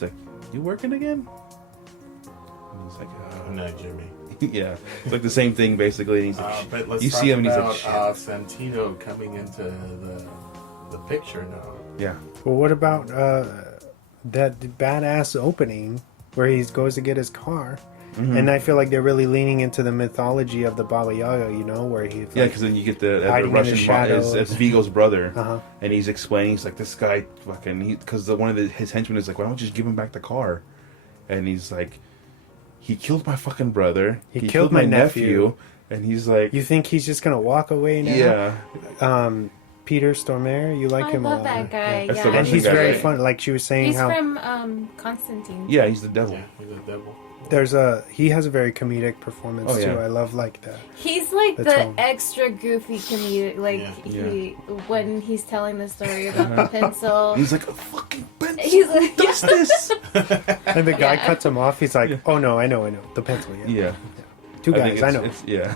He's like, "You working again?" And he's like, "No, Jimmy." Yeah, it's like the same thing basically. And he's like, but let's you talk see him, and about he's like, "Shit." Santino coming into the picture now. Yeah. Well, what about that badass opening where he goes to get his car? Mm-hmm. And I feel like they're really leaning into the mythology of the Baba Yaga, you know, where he Because then you get the hiding in Russian the shadows. it's Vigo's brother, Uh-huh. and he's explaining, he's like, this guy fucking, because one of his henchmen is like, why don't you just give him back the car? And he's like, he killed my fucking brother. He killed my nephew. And he's like, You think he's just gonna walk away now? yeah. Peter Stormare, you like him a lot. I love that guy. That's Yeah. the And Russian he's guy, very right? fun. Like she was saying, He's how from Constantine. Yeah, he's the devil. Yeah, he's a devil. he has a very comedic performance Oh, yeah. too. I love like that. He's like The the tone. extra goofy comedic. Like Yeah. when he's telling the story about the pencil. He's like, a fucking pencil. He's like, Does this? And the guy Yeah. cuts him off. He's like, "Oh no, I know, the pencil." Yeah, Yeah. two think guys, I know. It's, yeah.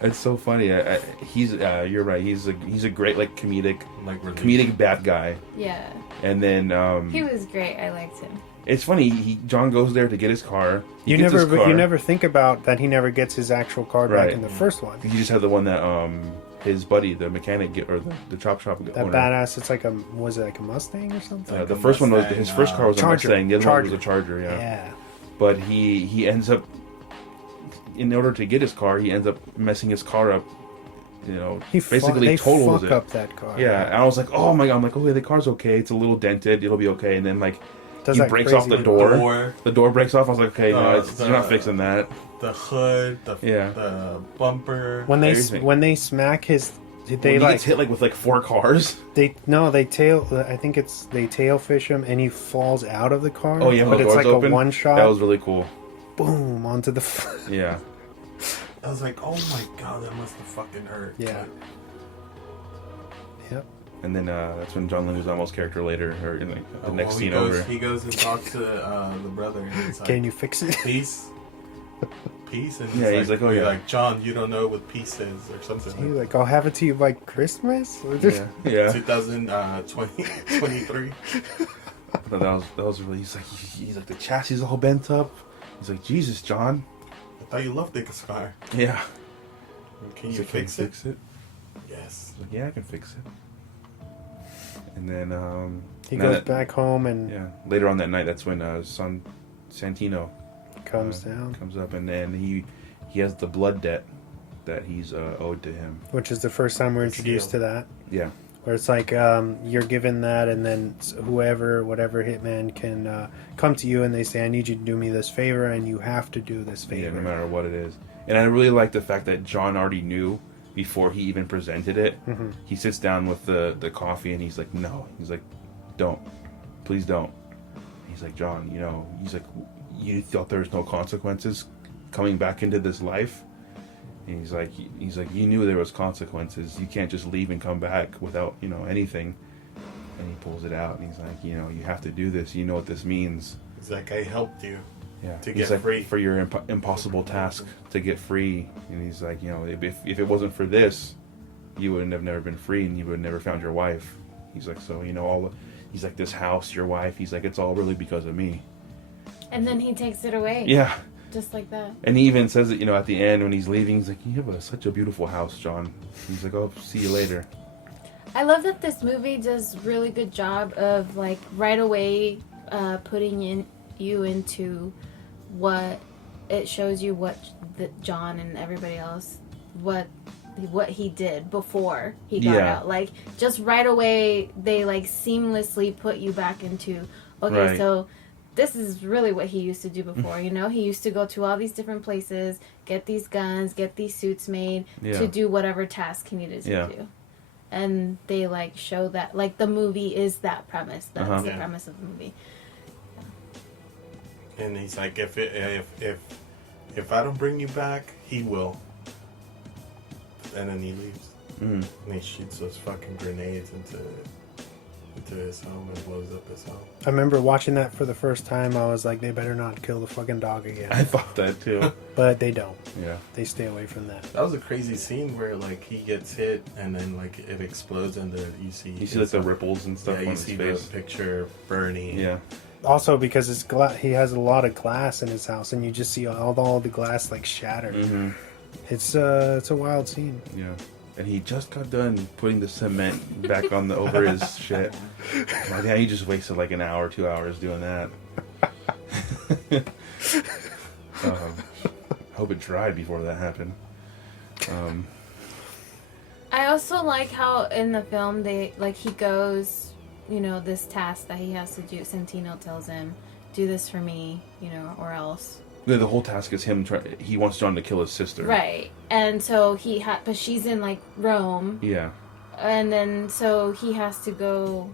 It's so funny. He's you're right. He's a great like comedic bad guy. yeah. And then He was great. I liked him. it's funny. John goes there to get his car. He You gets his car. you never think about that he never gets his actual car back Right. in the first one. He just had the one that his buddy, the mechanic, or the chop shop That owner. badass. It's like was it like a Mustang or something? Like The a first one was Mustang, his first car was a Charger. Mustang. The other one was Charger. a Charger. Yeah. Yeah. But he ends up, in order to get his car, he ends up messing his car up. You know, basically they totals fuck it. up that car. Yeah, and I was like, oh my god, I'm like, okay, the car's okay. It's a little dented. It'll be okay. And then like Does he that breaks crazy off the look. door. The door breaks off. I was like, okay, no, you're not fixing that. The hood, Yeah. the bumper. When Everything. they smack his, When they he like gets hit like with like 4 cars. they tail. I think they tail fish him and he falls out of the car. Oh yeah, but the it's door's like open. a one shot. That was really cool. Boom onto the. Yeah. I was like, oh my god, that must have fucking hurt. Yeah. Yep. And then that's when John Leguizamo's character later, or in like the next scene He goes and talks to the brother, and he's like, Can you fix it? peace? Peace? And Yeah, he's like, oh, yeah. like, John, you don't know what peace is, or something. He's like, I'll have it to you by Christmas. Yeah. Yeah. 2023. But that was really. He's like the chassis is all bent up. He's like, Jesus, John. I thought you loved this car. Yeah. Can He's you like, "Can fix it? Fix it. Yes. Like, yeah, I can fix it. And then He goes back home and Yeah. Later on that night, that's when Santino comes down, comes up, and then he has the blood debt that he's owed to him. which is the first time we're introduced to that. Yeah. Where it's like you're given that, and then whatever hitman can come to you and they say, I need you to do me this favor, and you have to do this favor. Yeah, no matter what it is. And I really like the fact that John already knew before he even presented it. Mm-hmm. He sits down with the coffee and he's like, no. He's like, don't. Please don't. He's like, John, he's like, you thought there was no consequences coming back into this life? And he's like, you knew there was consequences. You can't just leave and come back without, anything. And he pulls it out and he's like, you have to do this. You know what this means. He's like, I helped you. Yeah, To he's get like, free. for your impossible task to get free. And he's like, if it wasn't for this, you would have never been free and you would have never found your wife. He's like, so, he's like, this house, your wife, he's like, it's all really because of me. And then he takes it away. Yeah. Just like that. And he even says it, at the end when he's leaving, he's like, you have such a beautiful house, John. He's like, oh, see you later. I love that this movie does really good job of like right away putting you into what it shows you what John and everybody else what he did before he got out. Like just right away they like seamlessly put you back into okay, so this is really what he used to do before, He used to go to all these different places, get these guns, get these suits made to do whatever task he needed to do. And they like show that like the movie is that premise. That's the premise of the movie. And he's like, if I don't bring you back, he will. And then he leaves. Mm-hmm. And he shoots those fucking grenades into his home and blows up his home. I remember watching that for the first time. I was like, they better not kill the fucking dog again. I thought that too. But they don't. Yeah. They stay away from that. That was a crazy scene where like he gets hit and then like it explodes and you see like the ripples and stuff yeah, on you his see face. the picture of Bernie. Yeah. Also, because it's he has a lot of glass in his house, and you just see all the glass like shattered. Mm-hmm. It's a wild scene. Yeah. And he just got done putting the cement back on the over his shit. Like, yeah, he just wasted like an hour, 2 hours doing that. I hope it dried before that happened. I also like how in the film he goes, this task that he has to do. Santino tells him, "Do this for me, or else." The whole task is him he wants John to kill his sister. Right, and so but she's in like Rome. Yeah. And then so he has to go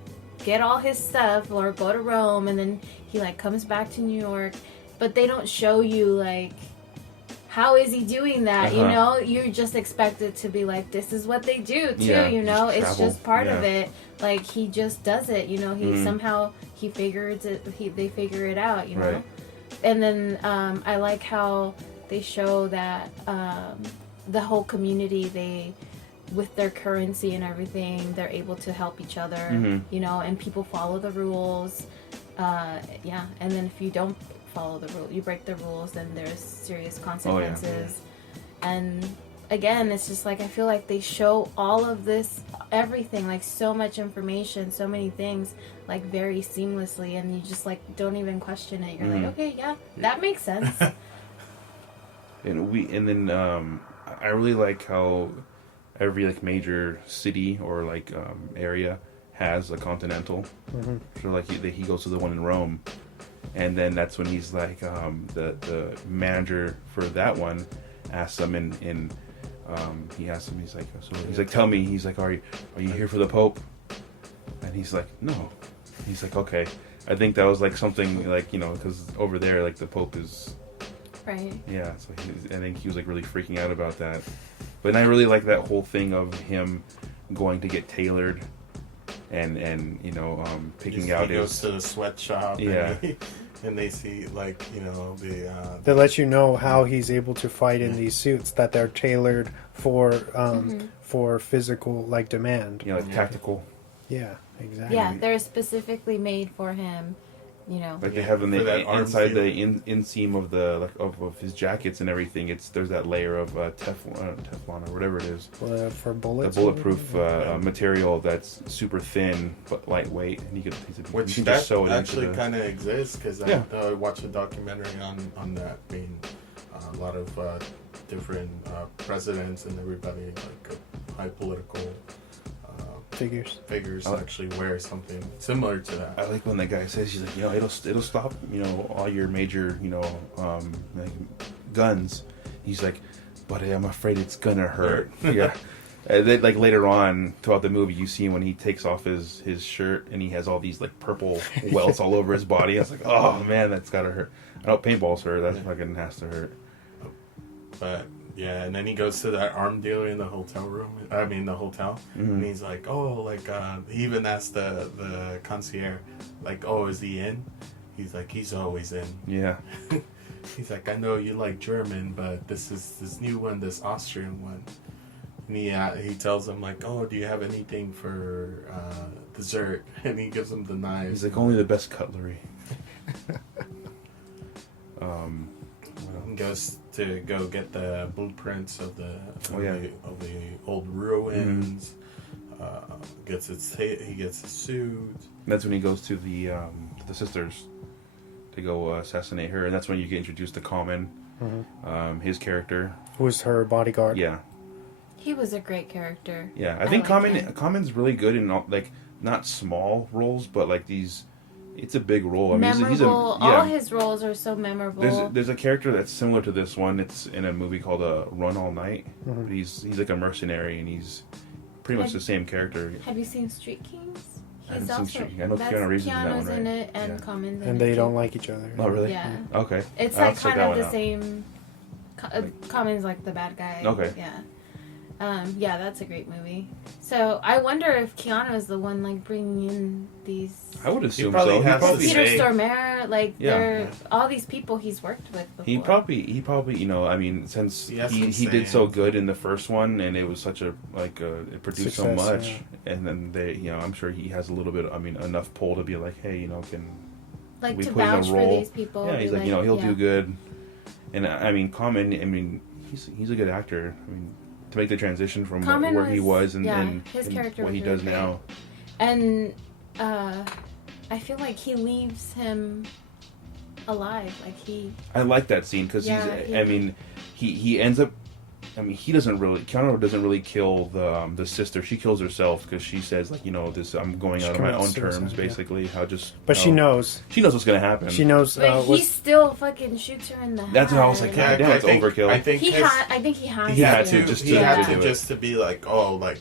get all his stuff or go to Rome, and then he like comes back to New York, but they don't show you like how is he doing that. You're just expected to be like, this is what they do too. It's just part of it. Like he just does it. He somehow he figures it. They figure it out. Right. And then I like how they show that the whole community, with their currency and everything, they're able to help each other, and people follow the rules. And then if you don't follow the rule, you break the rules, then there's serious consequences. And again, it's just like, I feel like they show all of this, everything, like so much information, so many things, like very seamlessly, and you just like don't even question it. You're like, okay, yeah, that makes sense. And then I really like how every like major city or like area has a continental. So like he goes to the one in Rome, and then that's when he's like the manager for that one asks him he asks him, he's like, tell me, he's like, are you here for the Pope? And he's like, no. He's like, okay. I think that was like something like, because over there like the Pope is right. Yeah, so I think he was like really freaking out about that. But I really like that whole thing of him going to get tailored and picking out he goes to the sweatshop. Yeah. And they see like they let you know how he's able to fight in these suits, that they're tailored for physical like demand. Like tactical. Yeah, exactly. Yeah, they're specifically made for him. Like they have inside the inseam of the of his jackets and everything. There's that layer of Teflon or whatever it is. For bullets. The bulletproof material that's super thin but lightweight, and which can that just sew it actually kind of exists, because I watched a documentary on that. I mean, a lot of different presidents and everybody like high political. Figures actually wear something similar to that. I like when that guy says, he's like, it'll stop, all your major, like guns. He's like, but I'm afraid it's gonna hurt. Yeah. And then, like later on throughout the movie, you see when he takes off his shirt and he has all these like purple welts all over his body. I was like, oh man, that's gotta hurt. I know paintballs hurt. That fucking has to hurt. But yeah, and then he goes to that arm dealer in the hotel room. I mean, the hotel, and he's like, "Oh, like he even asked the concierge, like, oh, is he in?" He's like, "He's always in." Yeah. He's like, "I know you like German, but this is this new one, this Austrian one." And he tells him like, "Oh, do you have anything for dessert?" And he gives him the knives. He's like, "Only the best cutlery." Goes to go get the blueprints of the old ruins. He gets his suit. That's when he goes to the sisters to go assassinate her, and that's when you get introduced to Common, his character, who's her bodyguard. Yeah, he was a great character. Yeah, I think Common's really good in like not small roles, but like these. It's a big role. I mean, memorable. All his roles are so memorable. There's a character that's similar to this one. It's in a movie called Run All Night. He's like a mercenary, and he's pretty much the same character. Have you seen Street Kings? I haven't seen Street Kings. I know Keanu Reeves is in that one, right? in it, and Common's in and it. they don't like each other. Oh, really? Yeah. Okay. It's like kind of the same. Common's like the bad guy. Okay. Yeah. Yeah, that's a great movie. So I wonder if Keanu is the one like bringing in these. I would assume so. Peter Stormare, like all these people he's worked with before. He probably, I mean, since he did so good in the first one, and it was such a it produced so much, and then I'm sure he has a little bit, enough pull to be like, hey, Like we to put in a vouch for role. these people. Yeah, be he's like, you know, he'll yeah. do good. And I mean, Common, I mean, he's a good actor. I mean, to make the transition from Common where he was and his and character what was he really does great. now. And I feel like he leaves him alive. Like he. I like that scene because Yeah, I mean, he ends up. I mean, Keanu doesn't really kill the sister. She kills herself because she says, like, you know, this, I'm going out on my own commits terms, suicide, yeah. basically. But she knows. She knows what's going to happen. She knows. But he still fucking shoots her in the head. That's what I was like, God damn, it's overkill. I think I think he He had has to, to. just he to had do to it. just to be like, oh, like,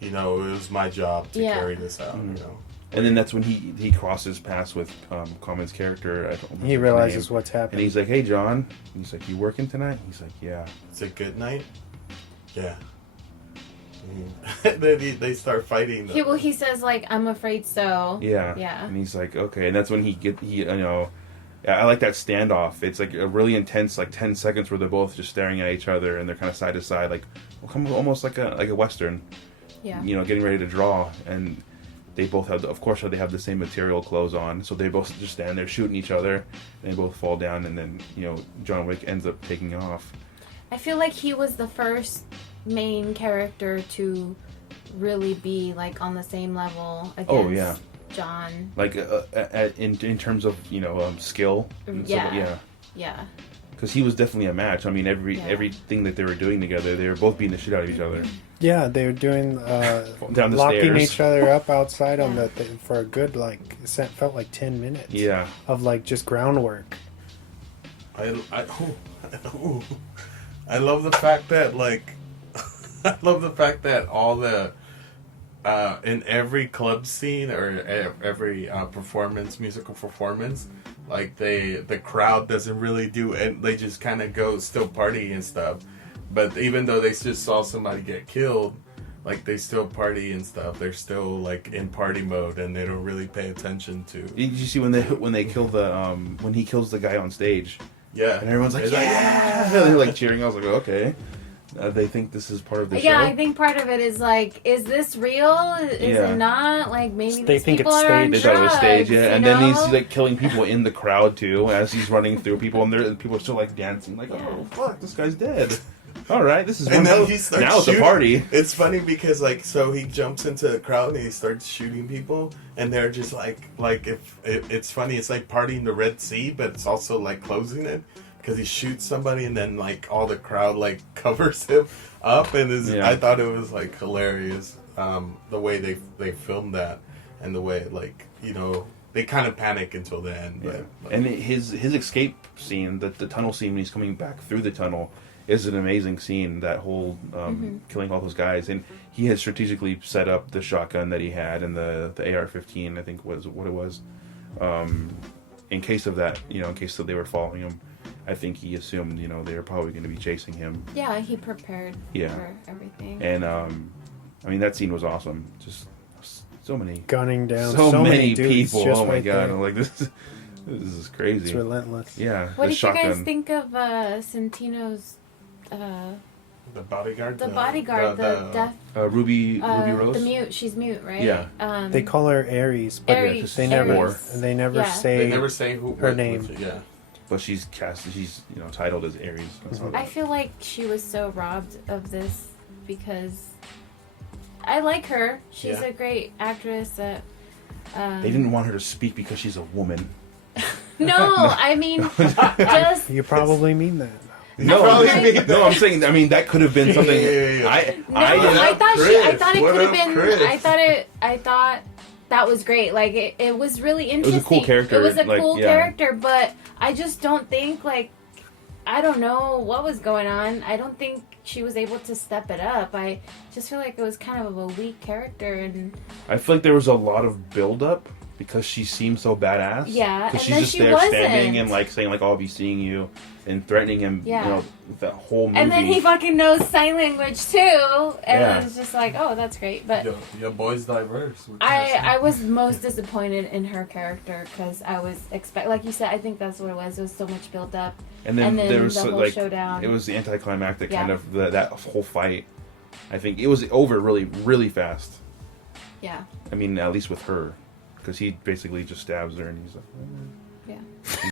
you know, it was my job to Yeah. carry this out, Mhm. you know. And then that's when he crosses paths with Common's character. I don't remember He his realizes name. what's And happening. he's like, hey, John. And he's like, you working tonight? He's like, yeah. It's a good night. Yeah. Then they start fighting. He says like, I'm afraid so. Yeah. Yeah. And he's like, okay. And that's when he you know, I like that standoff. It's like a really intense, like 10 seconds where they're both just staring at each other and they're kind of side to side, like almost like a Western. Yeah. You know, getting ready to draw. And they both have, of course, they have the same material clothes on. So they both just stand there shooting each other. And they both fall down. And then, you know, John Wick ends up taking off. I feel like he was the first main character to really be like on the same level against Oh, yeah. John. Like in terms of, you know, skill. And Yeah. stuff, yeah. Yeah. Because he was definitely a match. I mean, Yeah. everything that they were doing together, they were both beating the shit out of each other. Yeah, they were doing Down the locking stairs. each other up outside on Yeah. for a good felt like 10 minutes. Yeah. Of like just groundwork. I love the fact that like I love the fact that all the in every club scene or every musical performance, like the crowd doesn't really do it. They just kind of go still party and stuff. But even though they just saw somebody get killed, like they still party and stuff. They're still like in party mode and they don't really pay attention to. Did you see when they kill when he kills the guy on stage? Yeah, And everyone's like, They're yeah! They're like cheering. I was like, okay. They think this is part of the show. Yeah, I think part of it is like, is this real? Is Yeah. it not? Like maybe They these think people it's are on staged. They thought it was staged, drugs, yeah. And you then he's know? like killing people in the crowd too, as he's running through people, and people are still like dancing, like, oh fuck, this guy's dead. All right, this is And then now, he starts now it's a shooting. party. It's funny because like so he jumps into the crowd and he starts shooting people and they're just like if it's funny, it's like partying the Red Sea, but it's also like closing it because he shoots somebody and then like all the crowd like covers him up and I thought it was like hilarious the way they filmed that and the way like, you know, they kind of panic until the end. Yeah. But, like, And his escape scene, the tunnel scene when he's coming back through the tunnel, is an amazing scene. That whole killing all those guys, and he had strategically set up the shotgun that he had and the AR-15, I think was what it was, in case of that, you know, in case that they were following him. I think he assumed, you know, they were probably going to be chasing him. Yeah, he prepared Yeah. for everything. And I mean, that scene was awesome. Just so many Gunning down so many dudes people. just Oh my right god! there. I'm like, this is crazy. It's relentless. Yeah. What the did you guys shotgun. think of Santino's the bodyguard, the bodyguard, the deaf Ruby Rose. the mute? She's mute, right? Yeah. They call her Aries, but Aries. they Aries. never Yeah. say They never say who her what- name. which- yeah. But she's cast. She's, you know, titled as Aries. I feel like she was so robbed of this because I like her. She's Yeah. a great actress. They didn't want her to speak because she's a woman. No, I mean just You probably mean that. No, probably I'm mean that. I'm saying. I mean, that could have been something. Yeah. I thought it What could have up, been. Chris? I thought that was great. Like it was really interesting. a cool character, It was a like, cool yeah. character, but I just don't think like I don't know what was going on. I don't think she was able to step it up. I just feel like it was kind of a weak character, and I feel like there was a lot of build up because she seemed so badass. Yeah, because and she's then just she there standing wasn't. and like saying like, "I'll be seeing you," and threatening him. Yeah. You know, that whole movie. and then he fucking knows sign language too, and Yeah. it's just like, oh, that's great. But Your boy's diverse. I was most disappointed in her character because I was like you said, I think that's what it was. It was so much build up. And then, and then there was the whole like showdown. it was the anticlimactic Yeah. kind of that whole fight. I think it was over really, really fast. Yeah. I mean, at least with her, because he basically just stabs her and he's like, Yeah.